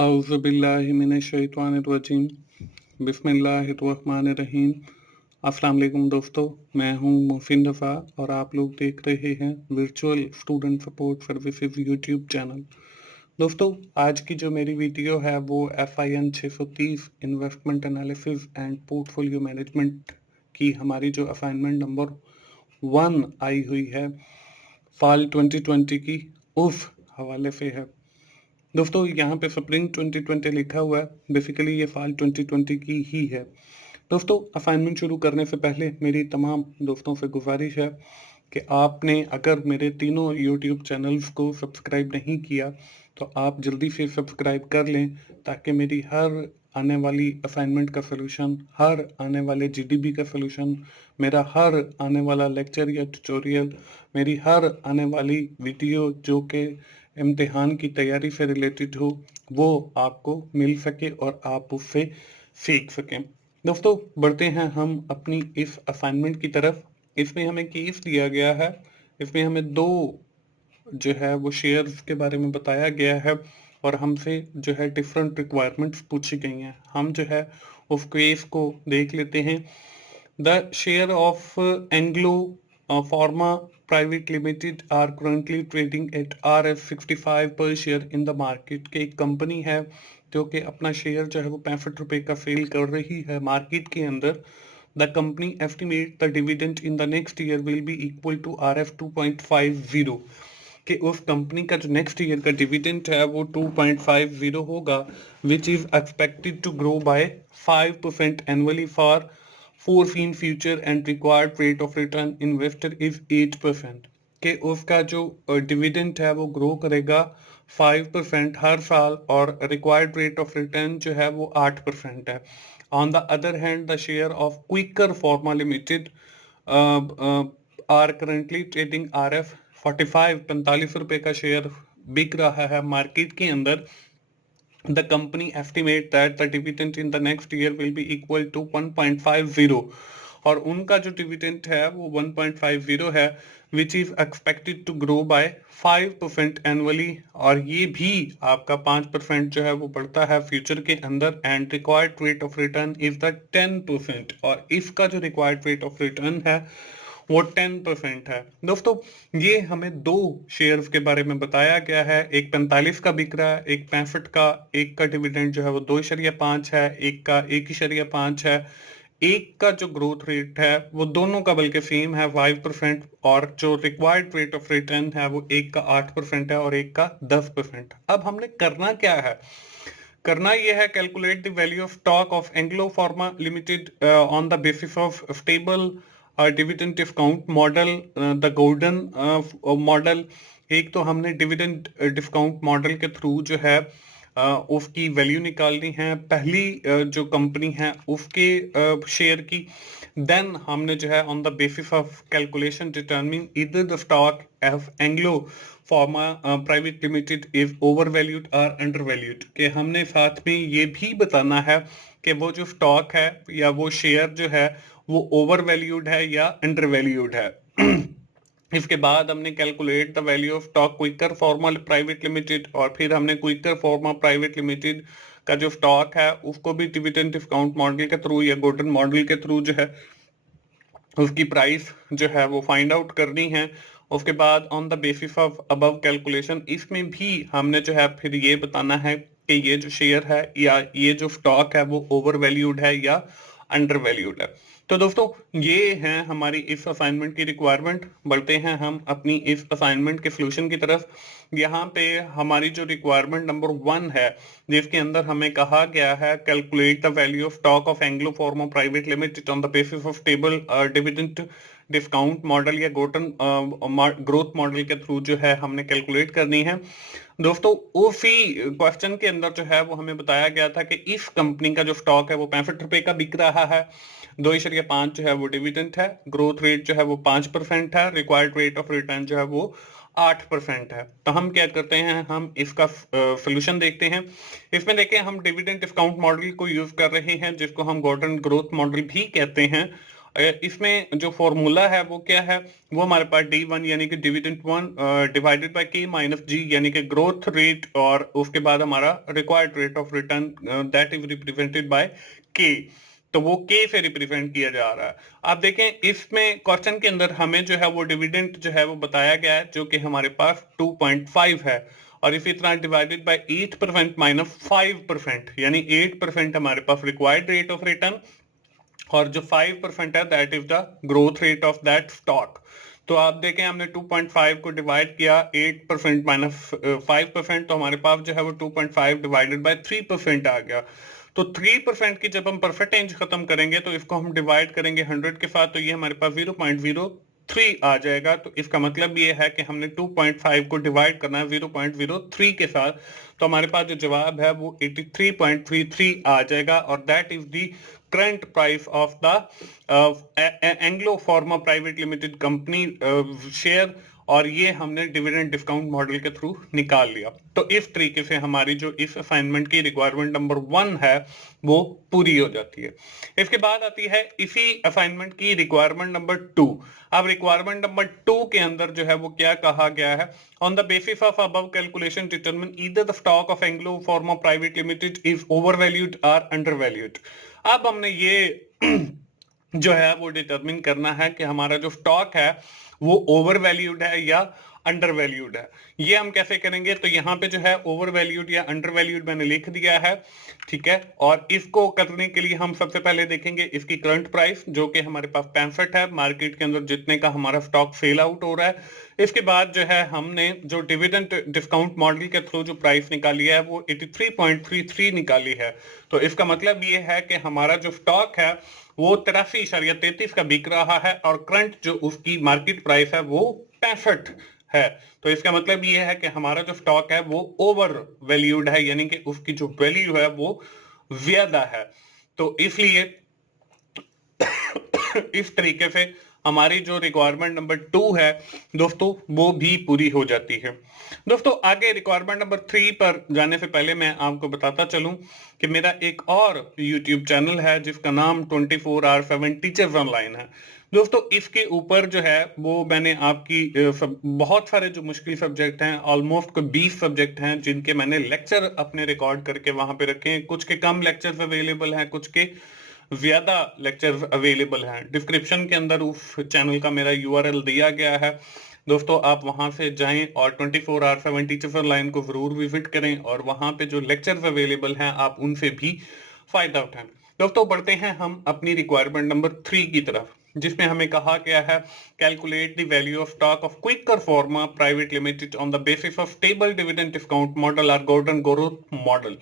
औज़ुबिल्लाहिमिनश्शैतानिर्रजीम बिस्मिल्लाहिर्रहमानिर्रहीम। अस्सलाम वालेकुम दोस्तों, मैं हूं मोहसिन रफ़ा और आप लोग देख रहे हैं virtual student support services YouTube channel. दोस्तों, आज की जो मेरी वीडियो है वो FIN 630 investment analysis and portfolio management की हमारी जो असाइनमेंट नंबर 1 आई हुई है फाल 2020 की, उस हवाले से है। दोस्तों, यहाँ पे स्प्रिंग 2020 लिखा हुआ है, बेसिकली ये फाल 2020 की ही है। दोस्तों, असाइनमेंट शुरू करने से पहले मेरी तमाम दोस्तों से गुजारिश है कि आपने अगर मेरे तीनों यूट्यूब चैनल्स को सब्सक्राइब नहीं किया तो आप जल्दी से सब्सक्राइब कर लें, ताकि मेरी हर आने वाली असाइनमेंट का सलूशन, हर आने वाले GDB का सलूशन, मेरा हर आने वाला लेक्चर या ट्यूटोरियल, मेरी हर आने वाली वीडियो जो कि इम्तिहान की तैयारी से रिलेटेड हो, वो आपको मिल सके और आप उससे सीख सकें। दोस्तों, बढ़ते हैं हम अपनी इस असाइनमेंट की तरफ। इसमें हमें केस दिया गया है, इसमें हमें दो जो है वो शेयर्स के बारे में बताया गया है और हमसे जो है डिफरेंट रिक्वायरमेंट्स पूछी गई हैं। हम जो है उस केस को देख लेते हैं। The share of Anglo Pharma Private Limited are currently trading at Rs 65 per share in the market। के एक कंपनी है जो कि अपना शेयर जो है वो 65 रुपए का सेल कर रही है मार्केट के अंदर। The company estimate the dividend in the next year will be equal to Rs 2.50। कि उस कंपनी का जो नेक्स्ट ईयर का डिविडेंड है वो 2.50 होगा, which is expected to grow by 5% annually for foreseen future and required rate of return investor is 8%। कि उसका जो डिविडेंड है वो ग्रो करेगा 5% हर साल और रिक्वायर्ड रेट ऑफ रिटर्न जो है वो 8% है। On the other hand the share of Quicker Pharma Limited are currently trading RF 45 रुपए का शेयर बिक रहा है मार्केट के अंदर। The company estimate that the dividend in the next year will be equal to 1.50 और उनका जो डिविडेंड है वो 1.50 है, which is expected to grow by 5% annually और ये भी आपका 5% जो है वो बढ़ता है फ्यूचर के अंदर। And required rate of return is the 10% और इसका जो रिक्वायर्ड रेट ऑफ रिटर्न है वो 10% है। दोस्तों, ये हमें दो शेयर्स के बारे में बताया गया है, एक 45 का बिक रहा है, एक 65 का। एक का डिविडेंड जो है वो 2.5 है, एक का 1.5 है। एक का जो ग्रोथ रेट है वो दोनों का बल्कि सेम है 5% और जो रिक्वायर्ड रेट ऑफ रिटर्न है वो एक का 8% है और एक का 10%। अब हमने करना क्या है? करना यह है calculate the value of stock of Anglo pharma limited on the basis of stable dividend discount model, the golden model. एक तो हमने डिविडेंड डिस्काउंट मॉडल के थ्रू जो है उसकी वैल्यू निकालनी है पहली जो कंपनी है उसके शेयर की। देन हमने जो है on the basis of calculation determine इधर the stock of Anglo Pharma private limited is over valued और अंडर वैल्यूड। के हमने साथ में ये भी बताना है कि वो जो स्टॉक है या वो शेयर जो है वो ओवर वैल्यूड है या अंडर वैल्यूड है। इसके बाद हमने calculate the value of stock Quicker Pharma private Limited और फिर हमने क्विकर फार्मा प्राइवेट लिमिटेड का जो स्टॉक है उसको भी डिविडेंड डिस्काउंट मॉडल के थ्रू या गोल्डन मॉडल के थ्रू जो है उसकी प्राइस जो है वो फाइंड आउट करनी है। उसके बाद on the basis of above calculation इसमें भी हमने जो है फिर ये बताना है कि ये जो शेयर है या ये जो स्टॉक है वो ओवर वैल्यूड है या अंडर वैल्यूड है। तो दोस्तों, ये हैं हमारी इस असाइनमेंट की रिक्वायरमेंट। बढ़ते हैं हम अपनी इस असाइनमेंट के सोल्यूशन की तरफ। यहाँ पे हमारी जो रिक्वायरमेंट नंबर 1 है जिसके अंदर हमें कहा गया है calculate the value of stock of Anglo Pharma private Limited on the basis of stable dividend discount model या गोल्डन ग्रोथ मॉडल के थ्रू जो है हमने कैलकुलेट करनी है। दोस्तों, उसी क्वेश्चन के अंदर जो है वो हमें बताया गया था कि इस कंपनी का जो स्टॉक है वो 65 रुपए का बिक रहा है, 2.5 जो है वो डिविडेंड है, ग्रोथ रेट जो है वो 5% है, रिक्वायर्ड रेट ऑफ रिटर्न जो है वो 8% है। तो हम क्या करते हैं, हम इसका सोल्यूशन देखते हैं। इसमें देखिए हम डिविडेंड डिस्काउंट मॉडल को यूज कर रहे हैं जिसको हम गोल्डन ग्रोथ मॉडल भी कहते हैं। इसमें जो फॉर्मूला है वो क्या है, वो हमारे पास D1 यानी कि dividend 1 divided by K minus G यानी कि ग्रोथ रेट, और उसके बाद हमारा required rate of return that is represented by K। तो वो K से रिप्रेजेंट किया जा रहा है। आप देखें इसमें क्वेश्चन के अंदर हमें जो है वो डिविडेंड जो है वो बताया गया है, जो कि हमारे पास 2.5 है, और इसी तरह डिवाइडेड बाय 8% माइनस 5%, यानी 8% हमारे पास रिक्वायर्ड रेट ऑफ रिटर्न, और जो 5% है that is the growth rate of that stock. तो आप देखें हमने 2.5 को डिवाइड किया 8% माइनस 5%, तो हमारे पास जो है वो 2.5 डिवाइडेड बाय 3% आ गया। तो 3% की जब हम परसेंटेज खत्म करेंगे तो इसको हम डिवाइड करेंगे 100 के साथ, तो ये हमारे पास 0.03 आ जाएगा। तो इसका मतलब ये है कि हमने 2.5 को डिवाइड करना है 0.03 के साथ, तो हमारे पास जो जवाब है वो 83.33 आ जाएगा, और that is the current price of the Anglo Pharma private limited company share, और ये हमने डिविडेंड डिस्काउंट मॉडल के थ्रू निकाल लिया। तो इस तरीके से हमारी जो इस असाइनमेंट की रिक्वायरमेंट नंबर 1 है वो पूरी हो जाती है। इसके बाद आती है इसी असाइनमेंट की रिक्वायरमेंट नंबर 2। अब रिक्वायरमेंट नंबर 2 के अंदर जो है वो क्या कहा गया है, on the basis of above calculation determine either the stock of Anglo Pharma private limited is over valued और अंडर वैल्यूड। अब हमने ये जो है वो डिटरमिन करना है कि हमारा जो स्टॉक है वो ओवर वैल्यूड है या अंडर वैल्यूड है। ये हम कैसे करेंगे, तो यहाँ पे जो है ओवर वैल्यूड या अंडर वैल्यूड मैंने लिख दिया है, ठीक है। और इसको करने के लिए हम सबसे पहले देखेंगे इसकी करंट प्राइस, जो कि हमारे पास 65 है, मार्केट के अंदर जितने का हमारा स्टॉक सेल आउट हो रहा है। इसके बाद जो है हमने जो डिविडेंड डिस्काउंट मॉडल के थ्रू जो प्राइस निकाली है वो 83.33 निकाली है। तो इसका मतलब ये है कि हमारा जो स्टॉक है वो 83.33 का बिक रहा है, और करंट जो उसकी मार्केट प्राइस है वो 65 है। तो इसका मतलब ये है कि हमारा जो स्टॉक है वो ओवर वैल्यूड है, यानी कि उसकी जो वैल्यू है वो ज्यादा है। तो इसलिए इस तरीके से हमारी जो रिक्वायरमेंट नंबर 2 है दोस्तों वो भी पूरी हो जाती है। दोस्तों आगे रिक्वायरमेंट नंबर 3 पर जाने से पहले मैं आपको बताता चलूं कि मेरा एक और YouTube चैनल है जिसका नाम 24/7 टीचर्स ऑनलाइन है। दोस्तों इसके ऊपर जो है वो मैंने आपकी बहुत सारे जो मुश्किल सब्जेक्ट हैं, ऑलमोस्ट कोई 20 सब्जेक्ट हैं जिनके मैंने लेक्चर अपने रिकॉर्ड करके वहां पे रखे हैं। कुछ के कम लेक्चर्स अवेलेबल हैं, कुछ के ज्यादा लेक्चर अवेलेबल हैं। डिस्क्रिप्शन के अंदर उस चैनल का मेरा URL दिया गया है। दोस्तों आप वहां से जाएं और 24/7 टीचर्स ऑनलाइन को जरूर विजिट करें, और वहां पे जो लेक्चर्स अवेलेबल हैं आप उनसे भी फायदा उठाएं। दोस्तों बढ़ते हैं हम अपनी रिक्वायरमेंट नंबर 3 की तरफ, जिसमें हमें कहा गया है calculate the value of stock of Quicker Pharma private Limited on the basis of stable dividend discount model और गोल्डन ग्रोथ मॉडल।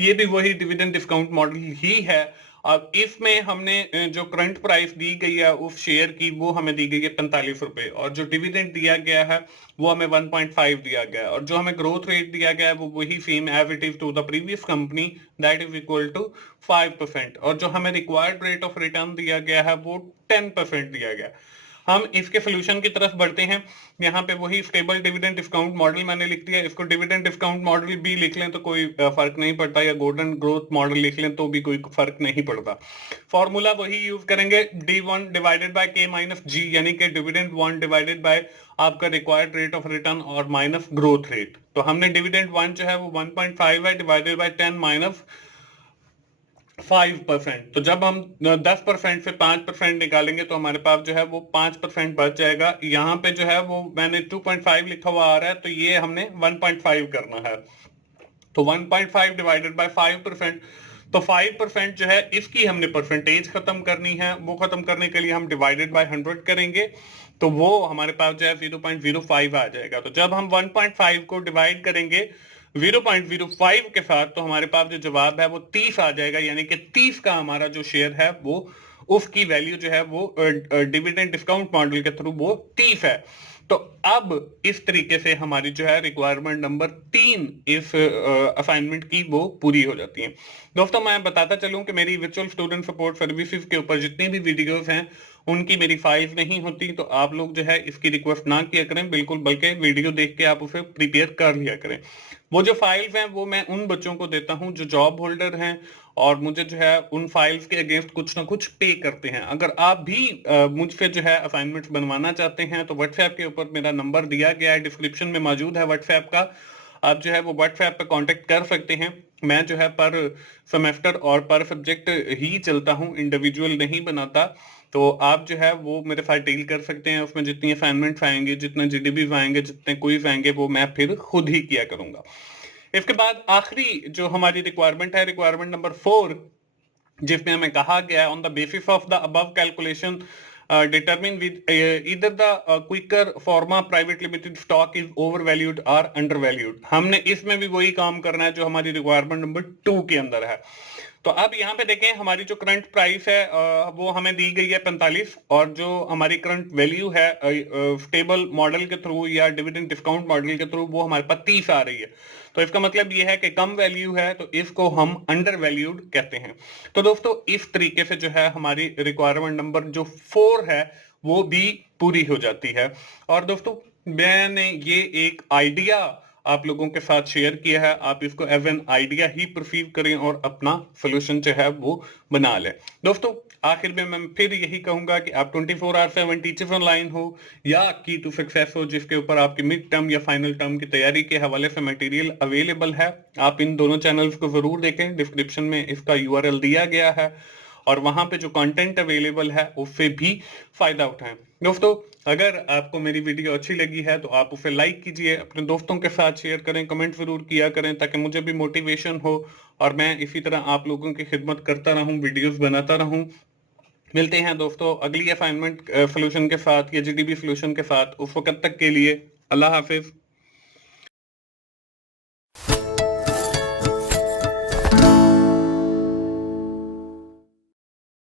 ये भी वही डिविडेंड डिस्काउंट मॉडल ही है। अब इसमें हमने जो करंट प्राइस दी गई है उस शेयर की वो हमें दी गई है 45 रुपए, और जो डिविडेंड दिया गया है वो हमें 1.5 दिया गया है, और जो हमें ग्रोथ रेट दिया गया है वो वही same as it is to the previous company that is equal to 5%, और जो हमें रिक्वायर्ड रेट ऑफ रिटर्न दिया गया है वो 10% दिया गया है। हम इसके सोल्यूशन की तरफ बढ़ते हैं। यहाँ पे वही स्टेबल डिविडेंड डिस्काउंट मॉडल मैंने लिख दिया, इसको डिविडेंड डिस्काउंट मॉडल भी लिख लें तो कोई फर्क नहीं पड़ता, या गोल्डन ग्रोथ मॉडल लिख लें तो भी कोई फर्क नहीं पड़ता। फॉर्मूला वही यूज करेंगे, D1 divided by K minus G, यानी कि डिविडेंड 1 डिवाइडेड बाय आपका रिक्वायर्ड रेट ऑफ रिटर्न और माइनस ग्रोथ रेट। तो हमने डिविडेंड 1 जो है वो 1.5 है, डिवाइडेड बाय 10 माइनस 5%। तो जब हम 10% से 5% निकालेंगे तो हमारे पास जो है वो 5% बच जाएगा। यहाँ पे जो है वो मैंने 2.5 लिखा हुआ आ रहा है, तो ये हमने 1.5 करना है। तो 1.5 डिवाइडेड बाय 5%, तो 5% जो है इसकी हमने परसेंटेज खत्म करनी है। वो खत्म करने के लिए हम डिवाइडेड बाय 100 करेंगे, तो वो हमारे पास जो है 0.05 आ जाएगा। तो जब हम 1.5 को डिवाइड करेंगे 0.05 के साथ, तो हमारे पास जो जवाब है वो 30 आ जाएगा, यानी कि 30 का हमारा जो शेयर है वो उसकी वैल्यू जो है वो डिविडेंड डिस्काउंट मॉडल के थ्रू वो 30 है। तो अब इस तरीके से हमारी जो है रिक्वायरमेंट नंबर 3 इस असाइनमेंट की वो पूरी हो जाती है। दोस्तों मैं बताता चलूं कि मेरी वर्चुअल स्टूडेंट सपोर्ट सर्विसेज के ऊपर जितनी भी वीडियोस हैं उनकी मेरी फाइल्स नहीं होती, तो आप लोग जो है इसकी रिक्वेस्ट ना किया करें बिल्कुल, बल्कि वीडियो देख के आप उसे प्रिपेयर कर लिया करें। वो जो फाइल्स हैं वो मैं उन बच्चों को देता हूं जो जॉब होल्डर हैं और मुझे जो है उन फाइल्स के अगेंस्ट कुछ ना कुछ पे करते हैं। अगर आप भी मुझसे जो है असाइनमेंट्स बनवाना चाहते हैं तो व्हाट्सएप के ऊपर मेरा नंबर दिया गया है, डिस्क्रिप्शन में मौजूद है व्हाट्सएप का, आप जो है वो व्हाट्सएप पे कांटेक्ट कर सकते हैं। मैं जो है पर सेमेस्टर और पर सब्जेक्ट ही चलता हूं, इंडिविजुअल नहीं बनाता। तो आप जो है वो मेरे साथ डील कर सकते हैं, उसमें जितनी असाइनमेंट्स आएंगे, जितने जीडीबी आएंगे, जितने क्विज आएंगे, वो मैं फिर खुद ही किया करूंगा। इसके बाद आखिरी जो हमारी रिक्वायरमेंट है, रिक्वायरमेंट नंबर 4, जिसमें हमें कहा गया है on the basis of the above calculation determine with इधर द क्विकर फॉर्मा private limited stock is over valued और अंडर वैल्यूड। हमने इसमें भी वही काम करना है जो हमारी रिक्वायरमेंट नंबर 2 के अंदर है। तो अब यहाँ पे देखें, हमारी जो करंट प्राइस है वो हमें दी गई है 45, और जो हमारी करंट वैल्यू है स्टेबल मॉडल के थ्रू या डिविडेंड डिस्काउंट मॉडल के थ्रू वो हमारे पास 30 आ रही है। तो इसका मतलब ये है कि कम वैल्यू है, तो इसको हम अंडर वैल्यूड कहते हैं। तो दोस्तों इस तरीके से जो है हमारी रिक्वायरमेंट नंबर जो 4 है वो भी पूरी हो जाती है। और दोस्तों मैंने ये एक आइडिया आप लोगों के साथ शेयर किया है, आप इसको एज एन आइडिया ही परसीव करें और अपना सोल्यूशन जो है वो बना लें। दोस्तों आखिर में मैं फिर यही कहूंगा कि आप 24/7 टीचर्स ऑनलाइन हो या की टू सक्सेस हो, जिसके ऊपर आपकी मिड टर्म या फाइनल टर्म की तैयारी के हवाले से मटेरियल अवेलेबल है। आप इन दोनों चैनल्स को जरूर देखें, डिस्क्रिप्शन में इसका यूआरएल दिया गया है, और वहां पे जो कंटेंट अवेलेबल है उससे भी फायदा उठाएं। दोस्तों अगर आपको मेरी वीडियो अच्छी लगी है तो आप उसे लाइक कीजिए, अपने दोस्तों के साथ शेयर करें, कमेंट जरूर किया करें ताकि मुझे भी मोटिवेशन हो और मैं इसी तरह आप लोगों की खिदमत करता रहूं, वीडियोस बनाता रहूं। मिलते हैं दोस्तों अगली असाइनमेंट सोल्यूशन के साथ या जीडीबी सोल्यूशन के साथ। उस वक्त तक के लिए अल्लाह हाफिज।